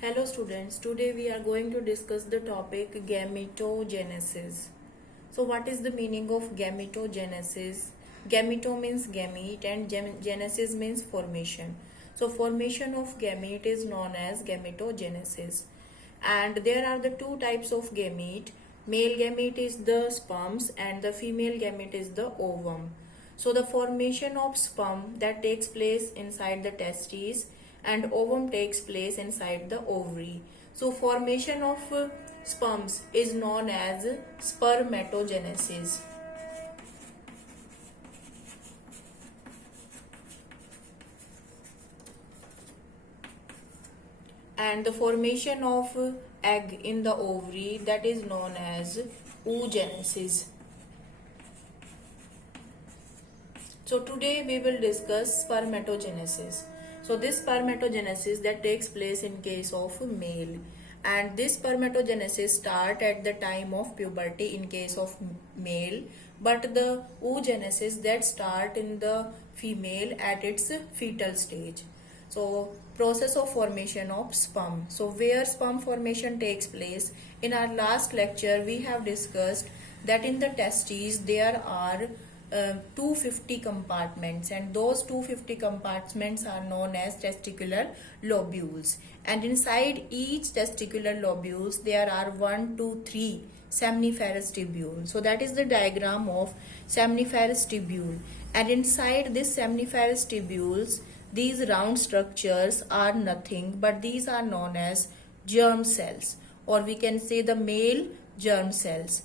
Hello students, today we are going to discuss the topic gametogenesis. So what is the meaning of gametogenesis? Gameto means gamete and genesis means formation. So formation of gamete is known as gametogenesis. And there are the two types of gamete. Male gamete is the sperms and the female gamete is the ovum. So the formation of sperm that takes place inside the testes and ovum takes place inside the ovary. So formation of sperms is known as spermatogenesis. And the formation of egg in the ovary, that is known as oogenesis. So today we will discuss spermatogenesis. So this spermatogenesis that takes place in case of male, and this spermatogenesis start at the time of puberty in case of male, but the oogenesis that start in the female at its fetal stage. So process of formation of sperm. So where sperm formation takes place, in our last lecture we have discussed that in the testes there are 250 compartments, and those 250 compartments are known as testicular lobules, and inside each testicular lobules there are 1, 2, 3 seminiferous tubules. So that is the diagram of seminiferous tubule, and inside this seminiferous tubules these round structures are nothing but these are known as germ cells, or we can say the male germ cells.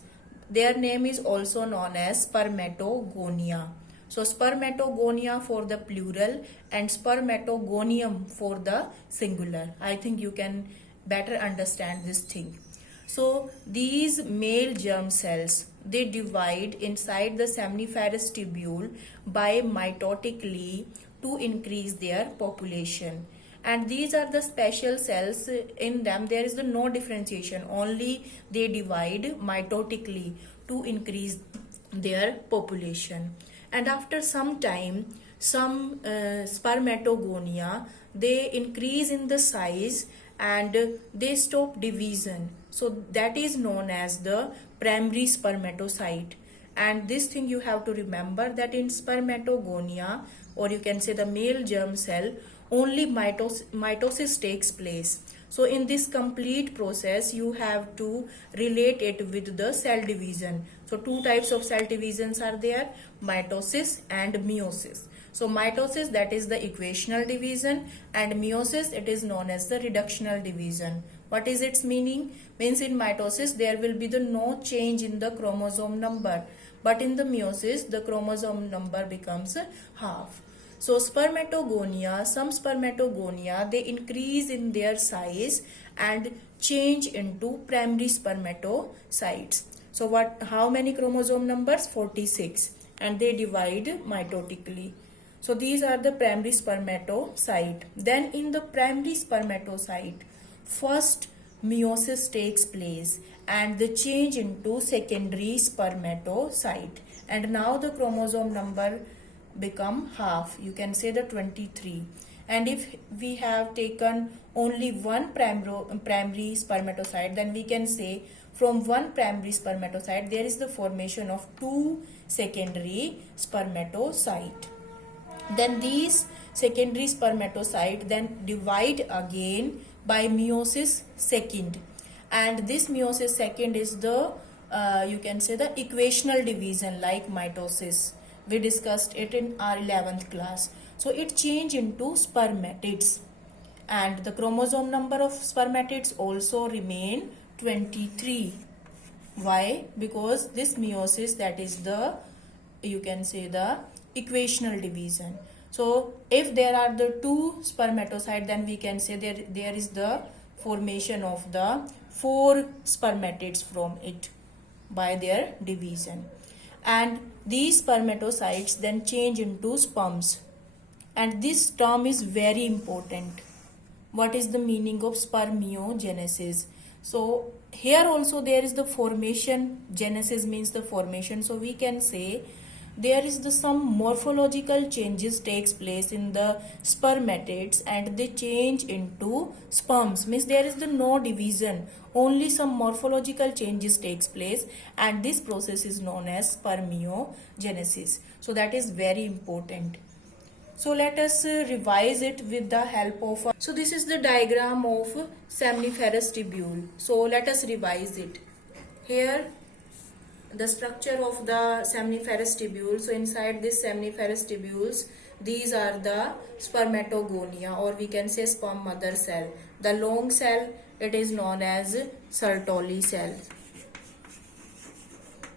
Their name is also known as spermatogonia. So spermatogonia for the plural and spermatogonium for the singular. I think you can better understand this thing. So these male germ cells, they divide inside the seminiferous tubule by mitotically to increase their population. And these are the special cells. In them there is no differentiation, only they divide mitotically to increase their population. And after some time, some spermatogonia, they increase in the size and they stop division. So that is known as the primary spermatocyte. And this thing you have to remember, that in spermatogonia, or you can say the male germ cell, only mitosis takes place. So in this complete process you have to relate it with the cell division. So two types of cell divisions are there, mitosis and meiosis. So mitosis, that is the equational division, and meiosis, it is known as the reductional division. What is its meaning? Means in mitosis there will be no change in the chromosome number, but in the meiosis the chromosome number becomes half. So spermatogonia, some spermatogonia, they increase in their size and change into primary spermatocytes. So how many chromosome numbers? 46, and they divide mitotically. So these are the primary spermatocyte. Then in the primary spermatocyte, first meiosis takes place and they change into secondary spermatocyte, and now the chromosome number become half, you can say the 23. And if we have taken only one primary spermatocyte, then we can say from one primary spermatocyte there is the formation of two secondary spermatocyte. Then these secondary spermatocyte then divide again by meiosis second, and this meiosis second is the you can say the equational division like mitosis. We discussed it in our 11th class. So it changed into spermatids, and the chromosome number of spermatids also remain 23. Why? Because this meiosis, that is the, you can say the equational division. So if there are the two spermatocytes, then we can say there is the formation of the 4 spermatids from it by their division. And these spermatocytes then change into sperms, and this term is very important. What is the meaning of spermiogenesis? So here also there is the formation. Genesis means the formation, so we can say there is the some morphological changes takes place in the spermatids and they change into sperms. Means there is the no division, only some morphological changes takes place, and this process is known as spermiogenesis. So that is very important. So let us revise it with the help of. So this is the diagram of seminiferous tubule. So let us revise it. Here the structure of the seminiferous tubule. So inside this seminiferous tubules, these are the spermatogonia, or we can say sperm mother cell. The long cell, it is known as Sertoli cell,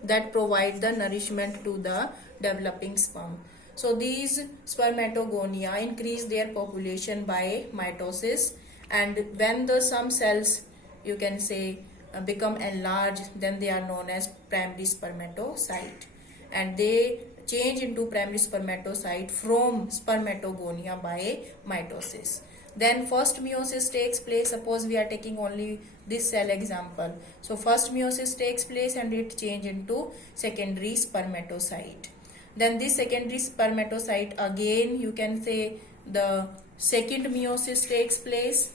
that provide the nourishment to the developing sperm. So these spermatogonia increase their population by mitosis, and when the some cells, you can say, become enlarged, then they are known as primary spermatocyte, and they change into primary spermatocyte from spermatogonia by mitosis. Then first meiosis takes place. Suppose we are taking only this cell example. So first meiosis takes place and it change into secondary spermatocyte. Then this secondary spermatocyte, again you can say the second meiosis takes place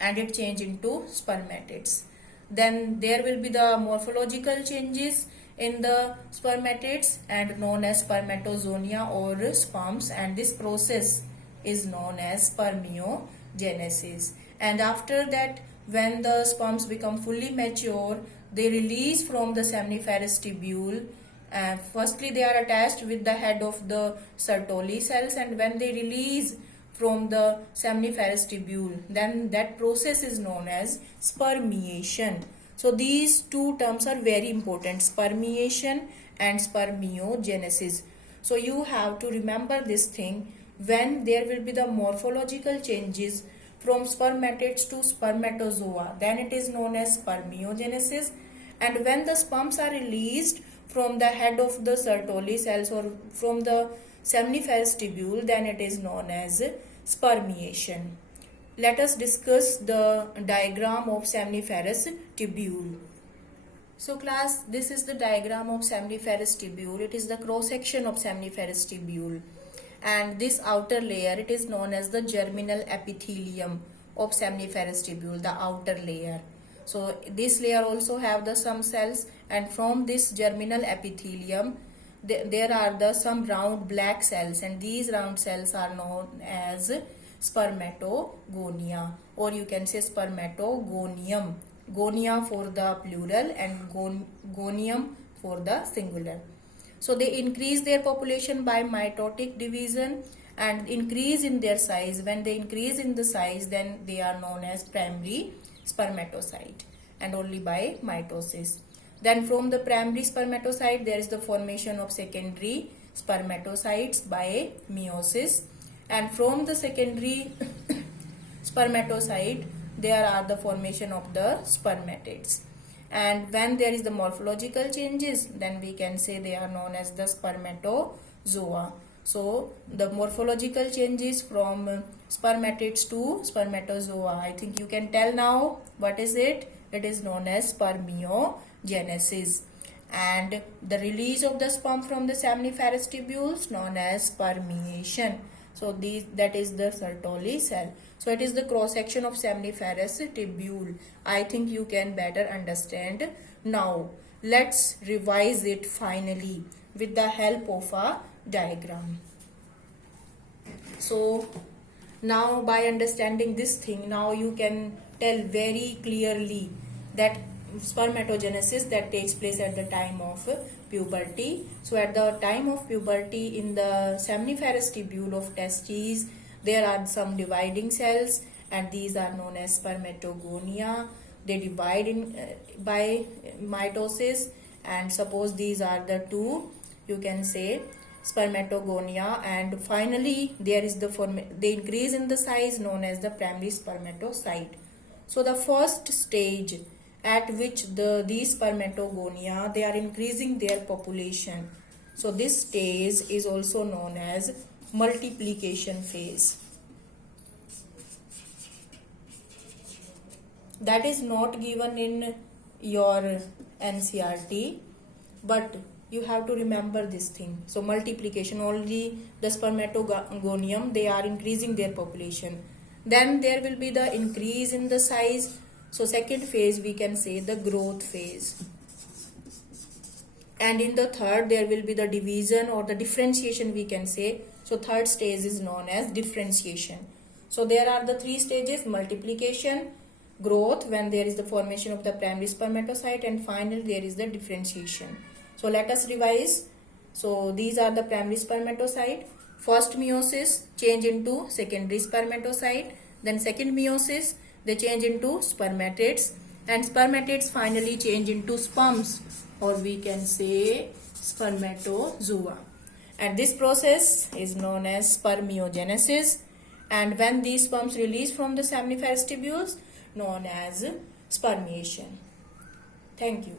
and it change into spermatids. Then there will be the morphological changes in the spermatids and known as spermatozonia or sperms, and this process is known as spermiogenesis. And after that, when the sperms become fully mature, they release from the seminiferous tubule. Firstly, they are attached with the head of the Sertoli cells, and when they release from the seminiferous tubule, then that process is known as spermiation. So these two terms are very important, spermiation and spermiogenesis. So you have to remember this thing. When there will be the morphological changes from spermatids to spermatozoa, then it is known as spermiogenesis. And when the sperms are released from the head of the Sertoli cells or from the seminiferous tubule, then it is known as spermiation. Let us discuss the diagram of seminiferous tubule. So class, this is the diagram of seminiferous tubule. It is the cross section of seminiferous tubule, and this outer layer, it is known as the germinal epithelium of seminiferous tubule, the outer layer. So this layer also have the some cells, and from this germinal epithelium there are the some round black cells, and these round cells are known as spermatogonia, or you can say spermatogonium. Gonia for the plural and gonium for the singular. So they increase their population by mitotic division and increase in their size. When they increase in the size, then they are known as primary spermatocyte, and only by mitosis. Then from the primary spermatocyte, there is the formation of secondary spermatocytes by meiosis, and from the secondary spermatocyte, there are the formation of the spermatids. And when there is the morphological changes, then we can say they are known as the spermatozoa. So the morphological changes from spermatids to spermatozoa, I think you can tell now what is it. It is known as spermiogenesis. And the release of the sperm from the seminiferous tubules known as spermiation. So that is the Sertoli cell. So it is the cross section of seminiferous tubule. I think you can better understand. Now let's revise it finally with the help of a diagram. So now by understanding this thing, now you can tell very clearly that spermatogenesis that takes place at the time of puberty. So at the time of puberty, in the seminiferous tubule of testes, there are some dividing cells, and these are known as spermatogonia. They divide in by mitosis, and suppose these are the two, you can say, spermatogonia, and finally there is they increase in the size known as the primary spermatocyte. So the first stage at which these spermatogonia, they are increasing their population. So this stage is also known as multiplication phase. That is not given in your NCERT, but You have to remember this thing. So multiplication, only the spermatogonium, they are increasing their population. Then there will be the increase in the size. So second phase we can say the growth phase. And in the third there will be the division or the differentiation we can say. So third stage is known as differentiation. So there are the three stages: multiplication, growth when there is the formation of the primary spermatocyte, and finally there is the differentiation. So let us revise. So these are the primary spermatocyte. First meiosis, change into secondary spermatocyte. Then second meiosis, they change into spermatids, and spermatids finally change into sperms, or we can say spermatozoa. And this process is known as spermiogenesis. And when these sperms release from the seminiferous tubules, known as spermiation. Thank you.